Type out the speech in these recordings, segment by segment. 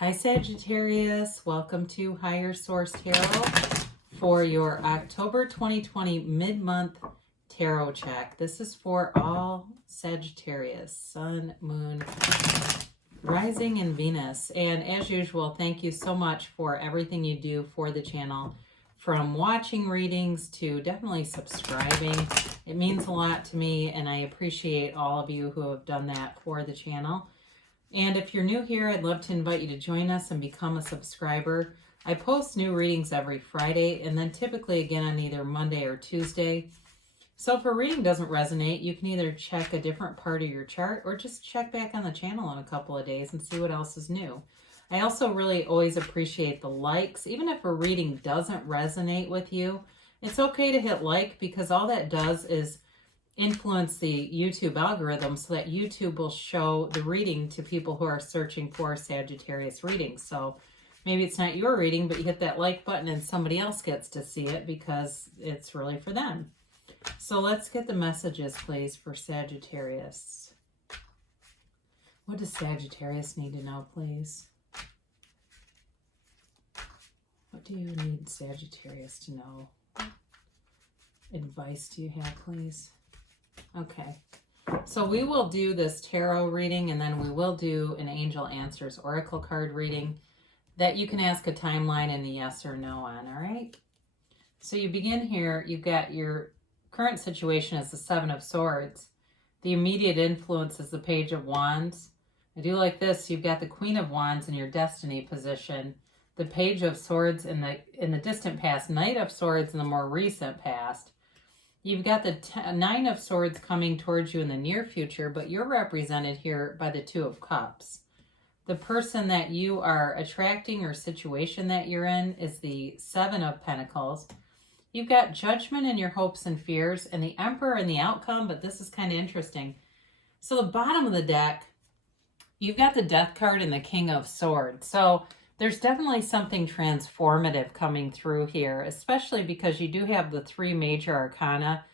Hi Sagittarius, welcome to Higher Source Tarot for your October 2020 mid-month tarot check. This is for all Sagittarius, Sun, Moon, Rising, and Venus. And as usual, thank you so much for everything you do for the channel, from watching readings to definitely subscribing. It means a lot to me, and I appreciate all of you who have done that for the channel. And if you're new here, I'd love to invite you to join us and become a subscriber. I post new readings every Friday and then typically again on either Monday or Tuesday. So if a reading doesn't resonate, you can either check a different part of your chart or just check back on the channel in a couple of days and see what else is new. I also really always appreciate the likes. Even if a reading doesn't resonate with you, it's okay to hit like, because all that does is influence the YouTube algorithm so that YouTube will show the reading to people who are searching for Sagittarius readings. So maybe it's not your reading, but you hit that like button and somebody else gets to see it because it's really for them. So let's get the messages, please, for Sagittarius. What does Sagittarius need to know, please? What do you need Sagittarius to know? What advice do you have, please? Okay, so we will do this tarot reading and then we will do an Angel Answers Oracle card reading that you can ask a timeline and a yes or no on, all right? So you begin here, you've got your current situation as the Seven of Swords. The immediate influence is the Page of Wands. I do like this, you've got the Queen of Wands in your destiny position, the Page of Swords in the distant past, Knight of Swords in the more recent past. You've got the Nine of Swords coming towards you in the near future, but you're represented here by the Two of Cups. The person that you are attracting or situation that you're in is the Seven of Pentacles. You've got Judgment in your hopes and fears and the Emperor in the outcome, but this is kind of interesting. So the bottom of the deck, you've got the Death card and the King of Swords. So there's definitely something transformative coming through here, especially because you do have the three major arcana,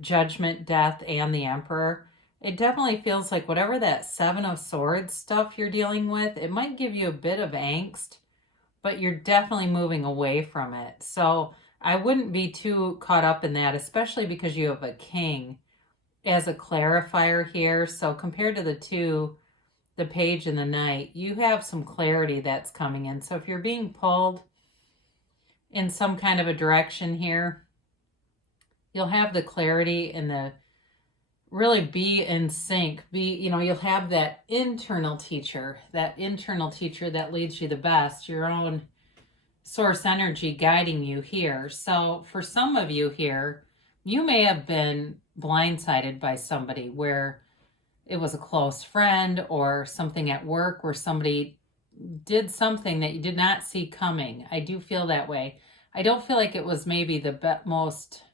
Judgment, Death, and the Emperor. It definitely feels like whatever that Seven of Swords stuff you're dealing with, it might give you a bit of angst, but you're definitely moving away from it. So I wouldn't be too caught up in that, especially because you have a King as a clarifier here. So compared to the two, the Page and the Knight, you have some clarity that's coming in. So if you're being pulled in some kind of a direction here, you'll have the clarity and the really be in sync. You'll have that internal teacher that leads you the best, your own source energy guiding you here. So for some of you here, you may have been blindsided by somebody where it was a close friend or something at work where somebody did something that you did not see coming. I do feel that way. I don't feel like it was maybe the most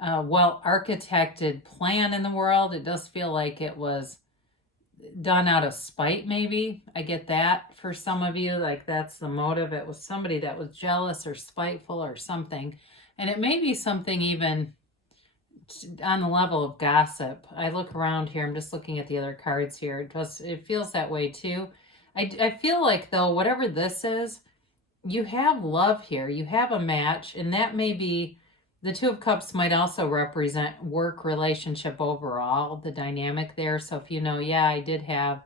well-architected plan in the world. It does feel like it was done out of spite, maybe. I get that for some of you, like that's the motive. It was somebody that was jealous or spiteful or something. And it may be something even on the level of gossip. I look around here, I'm just looking at the other cards here. It feels that way too. I feel like though, whatever this is, you have love here. You have a match, and that may be, the Two of Cups might also represent work relationship overall, the dynamic there. So if you know, yeah, I did have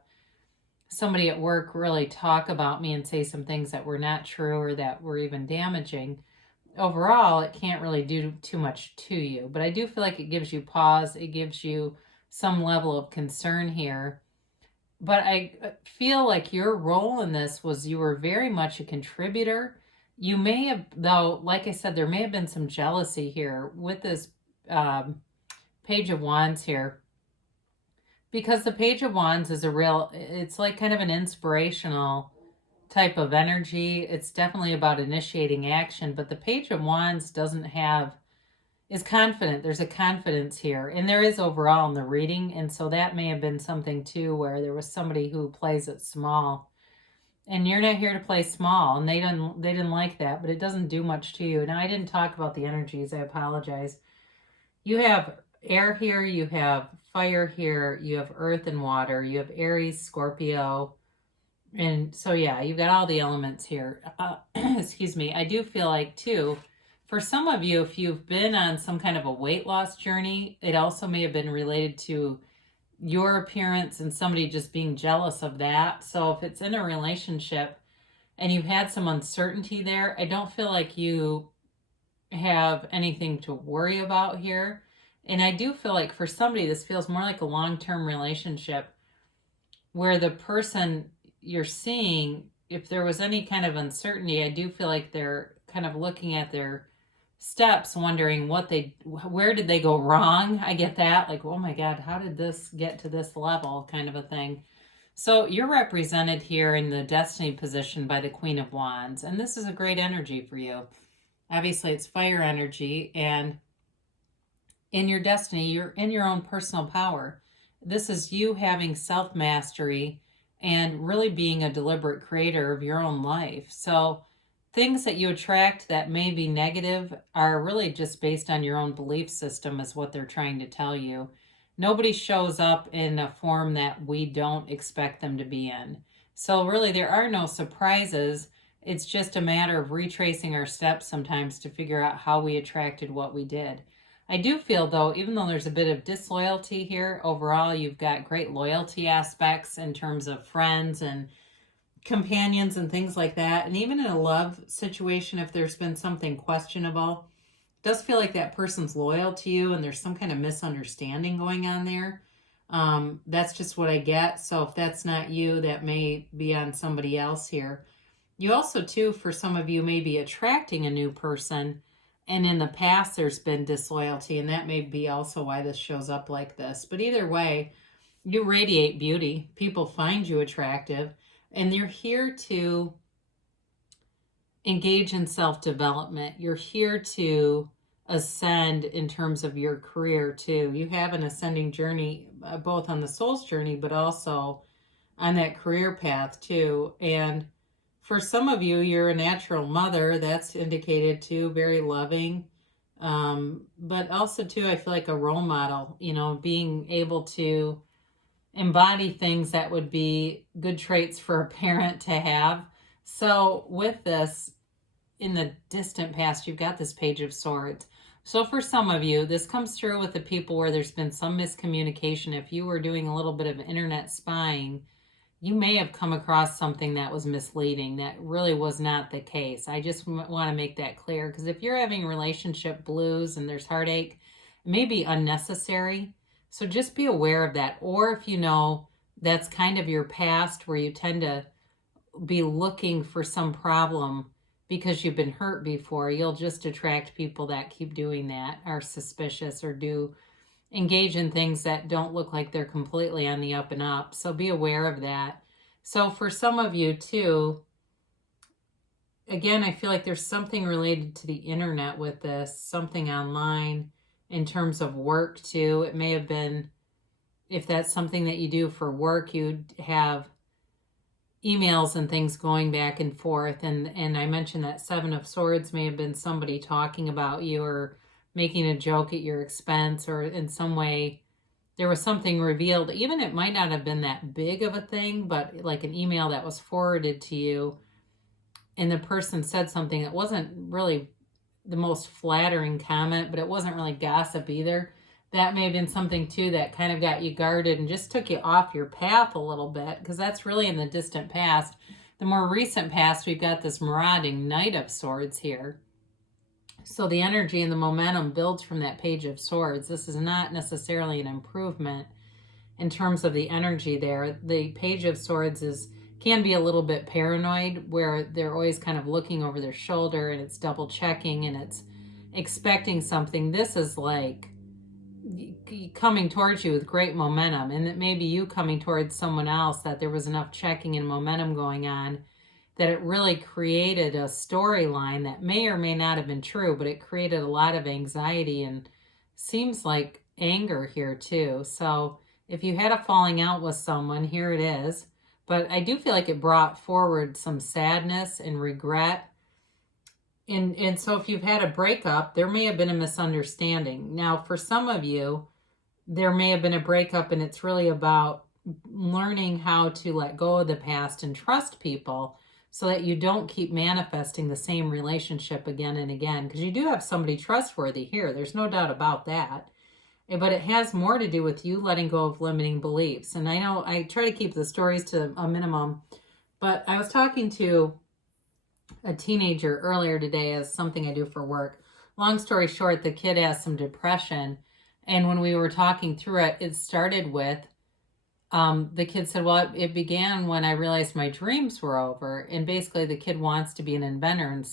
somebody at work really talk about me and say some things that were not true or that were even damaging, overall, it can't really do too much to you. But I do feel like it gives you pause. It gives you some level of concern here. But I feel like your role in this was you were very much a contributor. You may have, though, like I said, there may have been some jealousy here with this Page of Wands here. Because the Page of Wands is it's like kind of an inspirational type of energy. It's definitely about initiating action, but the Page of Wands is confident. There's a confidence here, and there is overall in the reading, and so that may have been something too where there was somebody who plays it small, and you're not here to play small, and they didn't like that, but it doesn't do much to you. Now, I didn't talk about the energies. I apologize. You have air here, you have fire here, you have earth and water, you have Aries, Scorpio, And so, yeah, you've got all the elements here. Excuse me. I do feel like, too, for some of you, if you've been on some kind of a weight loss journey, it also may have been related to your appearance and somebody just being jealous of that. So if it's in a relationship and you've had some uncertainty there, I don't feel like you have anything to worry about here. And I do feel like for somebody, this feels more like a long-term relationship where the person you're seeing, if there was any kind of uncertainty, I do feel like they're kind of looking at their steps, wondering where did they go wrong? I get that. Like, oh my God, how did this get to this level, kind of a thing. So you're represented here in the destiny position by the Queen of Wands. And this is a great energy for you. Obviously, it's fire energy. And in your destiny, you're in your own personal power. This is you having self-mastery and really being a deliberate creator of your own life. So things that you attract that may be negative are really just based on your own belief system, is what they're trying to tell you. Nobody shows up in a form that we don't expect them to be in. So really, there are no surprises. It's just a matter of retracing our steps sometimes to figure out how we attracted what we did. I do feel, though, even though there's a bit of disloyalty here, overall, you've got great loyalty aspects in terms of friends and companions and things like that. And even in a love situation, if there's been something questionable, it does feel like that person's loyal to you and there's some kind of misunderstanding going on there. That's just what I get. So if that's not you, that may be on somebody else here. You also, too, for some of you, may be attracting a new person. And in the past, there's been disloyalty, and that may be also why this shows up like this. But either way, you radiate beauty. People find you attractive, and you're here to engage in self-development. You're here to ascend in terms of your career, too. You have an ascending journey, both on the soul's journey, but also on that career path, too. And for some of you, you're a natural mother. That's indicated too, very loving. But also too, I feel like a role model, being able to embody things that would be good traits for a parent to have. So with this, in the distant past, you've got this Page of Swords. So for some of you, this comes through with the people where there's been some miscommunication. If you were doing a little bit of internet spying, you may have come across something that was misleading. That really was not the case. I just want to make that clear, because if you're having relationship blues and there's heartache, it may be unnecessary. So just be aware of that. Or if you know that's kind of your past, where you tend to be looking for some problem because you've been hurt before, you'll just attract people that keep doing that, are suspicious, or do engage in things that don't look like they're completely on the up and up. So be aware of that. So for some of you too, again, I feel like there's something related to the internet with this, something online in terms of work too. It may have been, if that's something that you do for work, you'd have emails and things going back and forth. And I mentioned that Seven of Swords may have been somebody talking about you or making a joke at your expense, or in some way there was something revealed. Even it might not have been that big of a thing, but like an email that was forwarded to you and the person said something that wasn't really the most flattering comment, but it wasn't really gossip either. That may have been something too that kind of got you guarded and just took you off your path a little bit, because that's really in the distant past. The more recent past, we've got this marauding Knight of Swords here. So the energy and the momentum builds from that Page of Swords. This is not necessarily an improvement in terms of the energy there. The Page of Swords can be a little bit paranoid, where they're always kind of looking over their shoulder and it's double checking and it's expecting something. This is like coming towards you with great momentum, and that maybe you coming towards someone else, that there was enough checking and momentum going on that it really created a storyline that may or may not have been true, but it created a lot of anxiety and seems like anger here too. So if you had a falling out with someone, here it is. But I do feel like it brought forward some sadness and regret. And so if you've had a breakup, there may have been a misunderstanding. Now, for some of you, there may have been a breakup and it's really about learning how to let go of the past and trust people so that you don't keep manifesting the same relationship again and again. Because you do have somebody trustworthy here. There's no doubt about that. But it has more to do with you letting go of limiting beliefs. And I know I try to keep the stories to a minimum, but I was talking to a teenager earlier today as something I do for work. Long story short, the kid has some depression. And when we were talking through it, it started with the kid said, well, it began when I realized my dreams were over. And basically the kid wants to be an inventor, and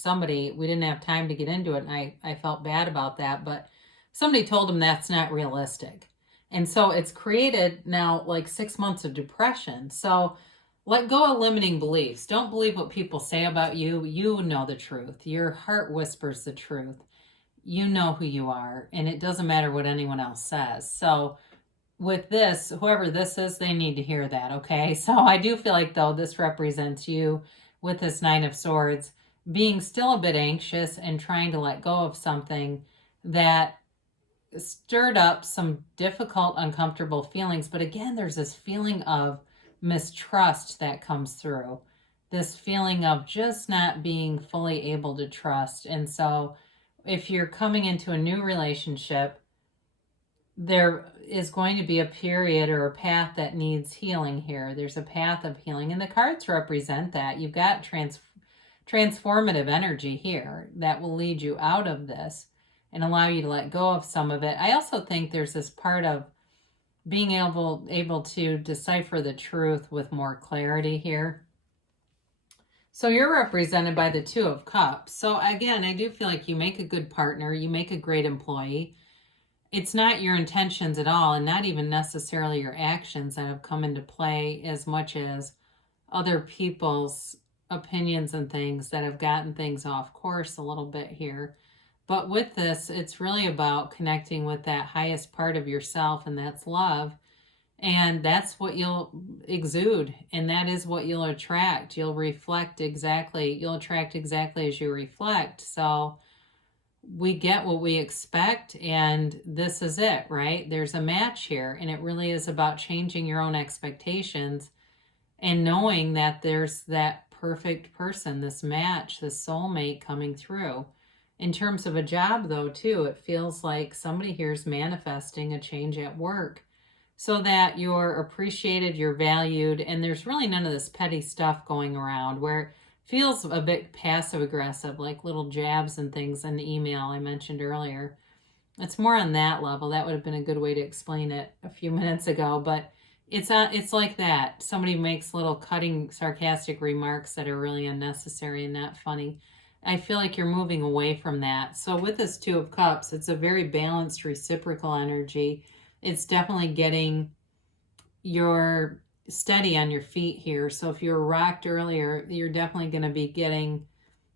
we didn't have time to get into it. And I felt bad about that, but somebody told him that's not realistic. And so it's created now like 6 months of depression. So let go of limiting beliefs. Don't believe what people say about you. You know the truth. Your heart whispers the truth. You know who you are, and it doesn't matter what anyone else says. So with this, whoever this is, they need to hear that, okay? So I do feel like, though, this represents you with this Nine of Swords, being still a bit anxious and trying to let go of something that stirred up some difficult, uncomfortable feelings. But again, there's this feeling of mistrust that comes through, this feeling of just not being fully able to trust. And so if you're coming into a new relationship, there is going to be a period or a path that needs healing here. There's a path of healing, and the cards represent that. You've got transformative energy here that will lead you out of this and allow you to let go of some of it. I also think there's this part of being able to decipher the truth with more clarity here. So you're represented by the Two of Cups. So again, I do feel like you make a good partner. You make a great employee. It's not your intentions at all, and not even necessarily your actions that have come into play as much as other people's opinions and things that have gotten things off course a little bit here. But with this, it's really about connecting with that highest part of yourself, and that's love. And that's what you'll exude, and that is what you'll attract. You'll attract exactly as you reflect. So we get what we expect, and this is it, right? There's a match here, and it really is about changing your own expectations and knowing that there's that perfect person, this match, this soulmate coming through. In terms of a job, though, too, it feels like somebody here is manifesting a change at work so that you're appreciated, you're valued, and there's really none of this petty stuff going around where it feels a bit passive-aggressive, like little jabs and things in the email I mentioned earlier. It's more on that level. That would have been a good way to explain it a few minutes ago, but it's like that. Somebody makes little cutting, sarcastic remarks that are really unnecessary and not funny. I feel like you're moving away from that. So with this Two of Cups, it's a very balanced, reciprocal energy. It's definitely getting your steady on your feet here. So if you were rocked earlier, you're definitely going to be getting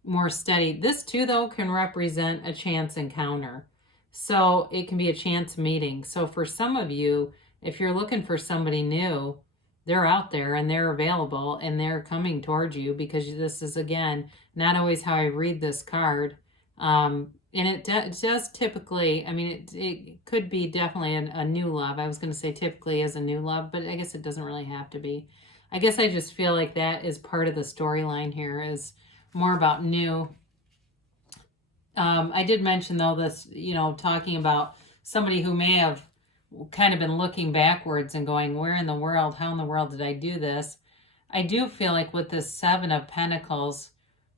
more steady. This too, though, can represent a chance encounter. So it can be a chance meeting. So for some of you, if you're looking for somebody new, they're out there and they're available and they're coming towards you, because this is, again, not always how I read this card. And it does typically, I mean, it could be definitely a new love. I was going to say typically as a new love, but I guess it doesn't really have to be. I guess I just feel like that is part of the storyline here, is more about new. I did mention, though, this, talking about somebody who may have kind of been looking backwards and going, where in the world, how in the world did I do this? I do feel like with this Seven of Pentacles,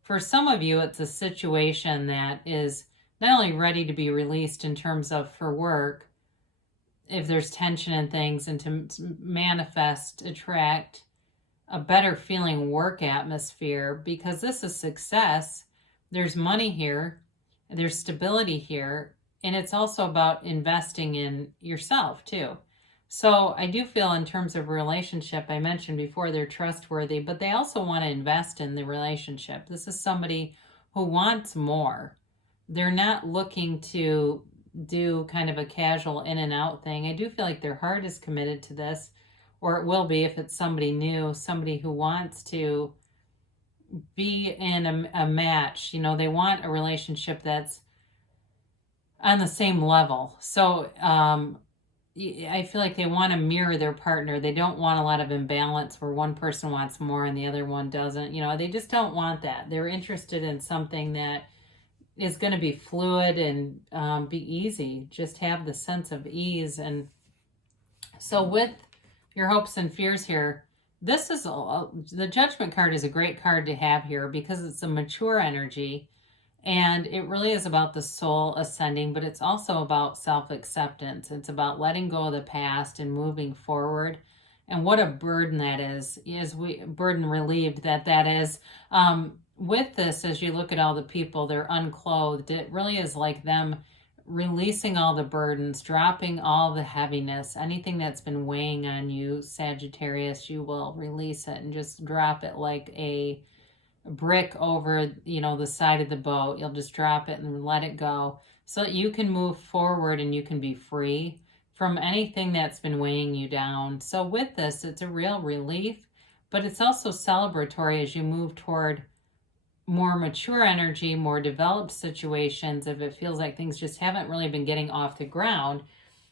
for some of you, it's a situation that is not only ready to be released in terms of for work, if there's tension and things, and to manifest, attract a better feeling work atmosphere, because this is success. There's money here, there's stability here, and it's also about investing in yourself too. So I do feel in terms of relationship, I mentioned before, they're trustworthy, but they also want to invest in the relationship. This is somebody who wants more. They're not looking to do kind of a casual in and out thing. I do feel like their heart is committed to this, or it will be if it's somebody new, somebody who wants to be in a match. They want a relationship that's on the same level. So, I feel like they want to mirror their partner. They don't want a lot of imbalance where one person wants more and the other one doesn't. You know, they just don't want that. They're interested in something that is going to be fluid and be easy. Just have the sense of ease. And so with your hopes and fears here, this is the Judgment card is a great card to have here because it's a mature energy. And it really is about the soul ascending, but it's also about self-acceptance. It's about letting go of the past and moving forward. And what a burden that is burden relieved that is. With this, as you look at all the people, they're unclothed. It really is like them releasing all the burdens, dropping all the heaviness, anything that's been weighing on you, Sagittarius, you will release it and just drop it like a brick over, you know, the side of the boat. You'll just drop it and let it go so that you can move forward and you can be free from anything that's been weighing you down. So with this, it's a real relief, but it's also celebratory as you move toward more mature energy, more developed situations. If it feels like things just haven't really been getting off the ground,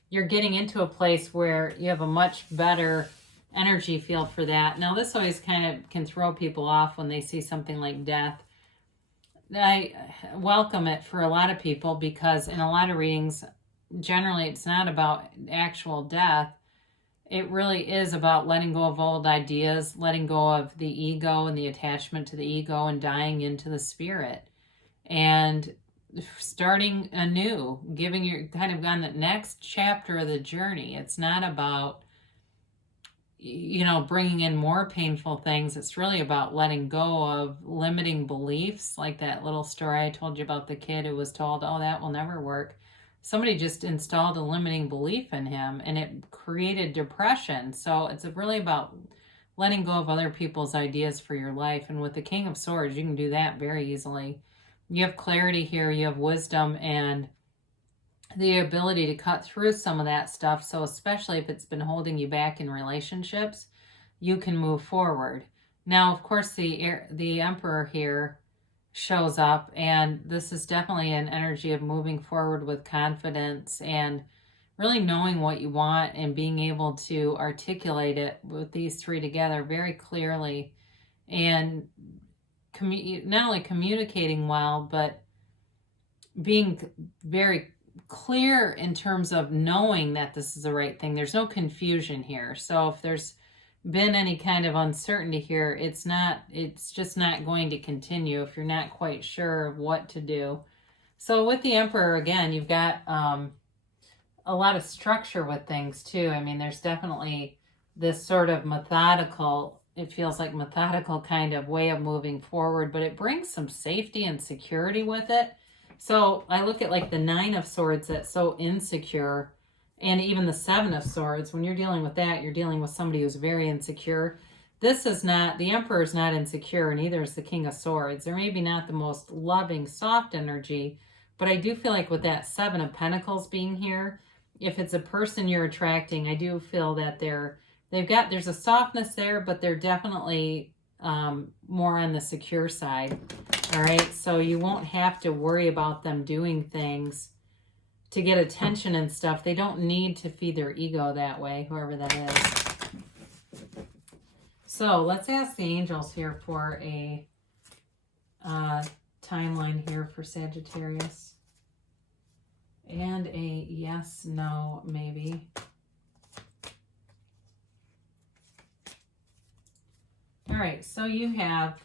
you're getting into a place where you have a much better energy field for that. Now, this always kind of can throw people off when they see something like death. I welcome it for a lot of people because in a lot of readings, generally it's not about actual death. It really is about letting go of old ideas, letting go of the ego and the attachment to the ego and dying into the spirit and starting anew, giving your kind of on the next chapter of the journey. It's not about, you know, bringing in more painful things. It's really about letting go of limiting beliefs, like that little story I told you about the kid who was told, oh, that will never work. Somebody just installed a limiting belief in him and it created depression. So it's really about letting go of other people's ideas for your life. And with the King of Swords, you can do that very easily. You have clarity here, you have wisdom and the ability to cut through some of that stuff. So especially if it's been holding you back in relationships, you can move forward. Now, of course, the Emperor here shows up, and this is definitely an energy of moving forward with confidence and really knowing what you want and being able to articulate it with these three together very clearly and not only communicating well, but being very clear in terms of knowing that this is the right thing. There's no confusion here. So if there's been any kind of uncertainty here, it's just not going to continue if you're not quite sure of what to do. So with the Emperor, again, you've got a lot of structure with things too. I mean, there's definitely this sort of methodical, it feels like methodical kind of way of moving forward, but it brings some safety and security with it. So I look at like the Nine of Swords that's so insecure, and even the Seven of Swords. When you're dealing with that, you're dealing with somebody who's very insecure. This is not, the Emperor is not insecure, and neither is the King of Swords. They're maybe not the most loving, soft energy, but I do feel like with that Seven of Pentacles being here, if it's a person you're attracting, I do feel that there's a softness there, but they're definitely more on the secure side. All right, so you won't have to worry about them doing things to get attention and stuff. They don't need to feed their ego that way, whoever that is. So let's ask the angels here for a timeline here for Sagittarius. And a yes, no, maybe. All right, so you have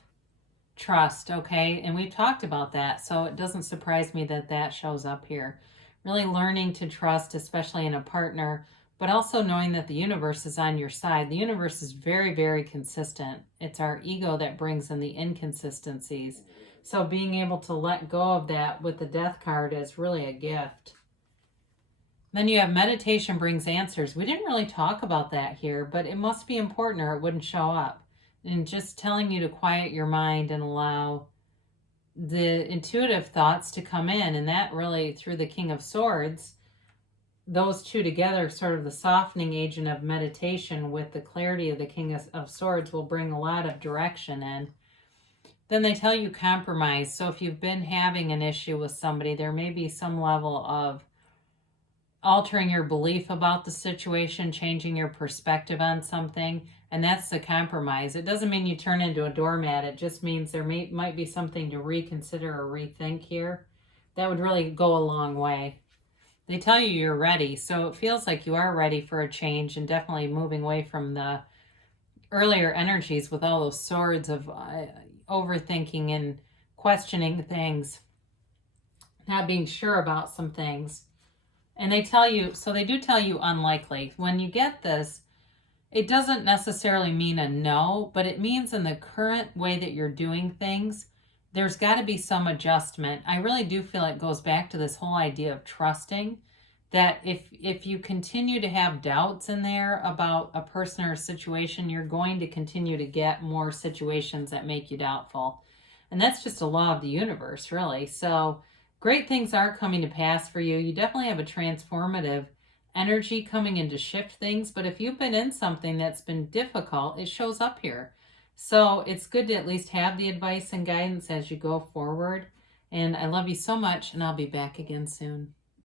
trust, okay? And we've talked about that, so it doesn't surprise me that that shows up here. Really learning to trust, especially in a partner, but also knowing that the universe is on your side. The universe is very, very consistent. It's our ego that brings in the inconsistencies. So being able to let go of that with the Death card is really a gift. Then you have meditation brings answers. We didn't really talk about that here, but it must be important or it wouldn't show up. And just telling you to quiet your mind and allow the intuitive thoughts to come in. And that really, through the King of Swords, those two together, sort of the softening agent of meditation with the clarity of the King of Swords, will bring a lot of direction in. Then they tell you compromise. So if you've been having an issue with somebody, there may be some level of altering your belief about the situation, changing your perspective on something, and that's the compromise. It doesn't mean you turn into a doormat. It just means there might be something to reconsider or rethink here. That would really go a long way. They tell you you're ready, so it feels like you are ready for a change and definitely moving away from the earlier energies with all those swords of overthinking and questioning things, not being sure about some things. And they tell you, so they do tell you unlikely. When you get this, it doesn't necessarily mean a no, but it means in the current way that you're doing things, there's got to be some adjustment. I really do feel it goes back to this whole idea of trusting, that if you continue to have doubts in there about a person or a situation, you're going to continue to get more situations that make you doubtful. And that's just a law of the universe, really. So great things are coming to pass for you. You definitely have a transformative energy coming in to shift things. But if you've been in something that's been difficult, it shows up here. So it's good to at least have the advice and guidance as you go forward. And I love you so much, and I'll be back again soon.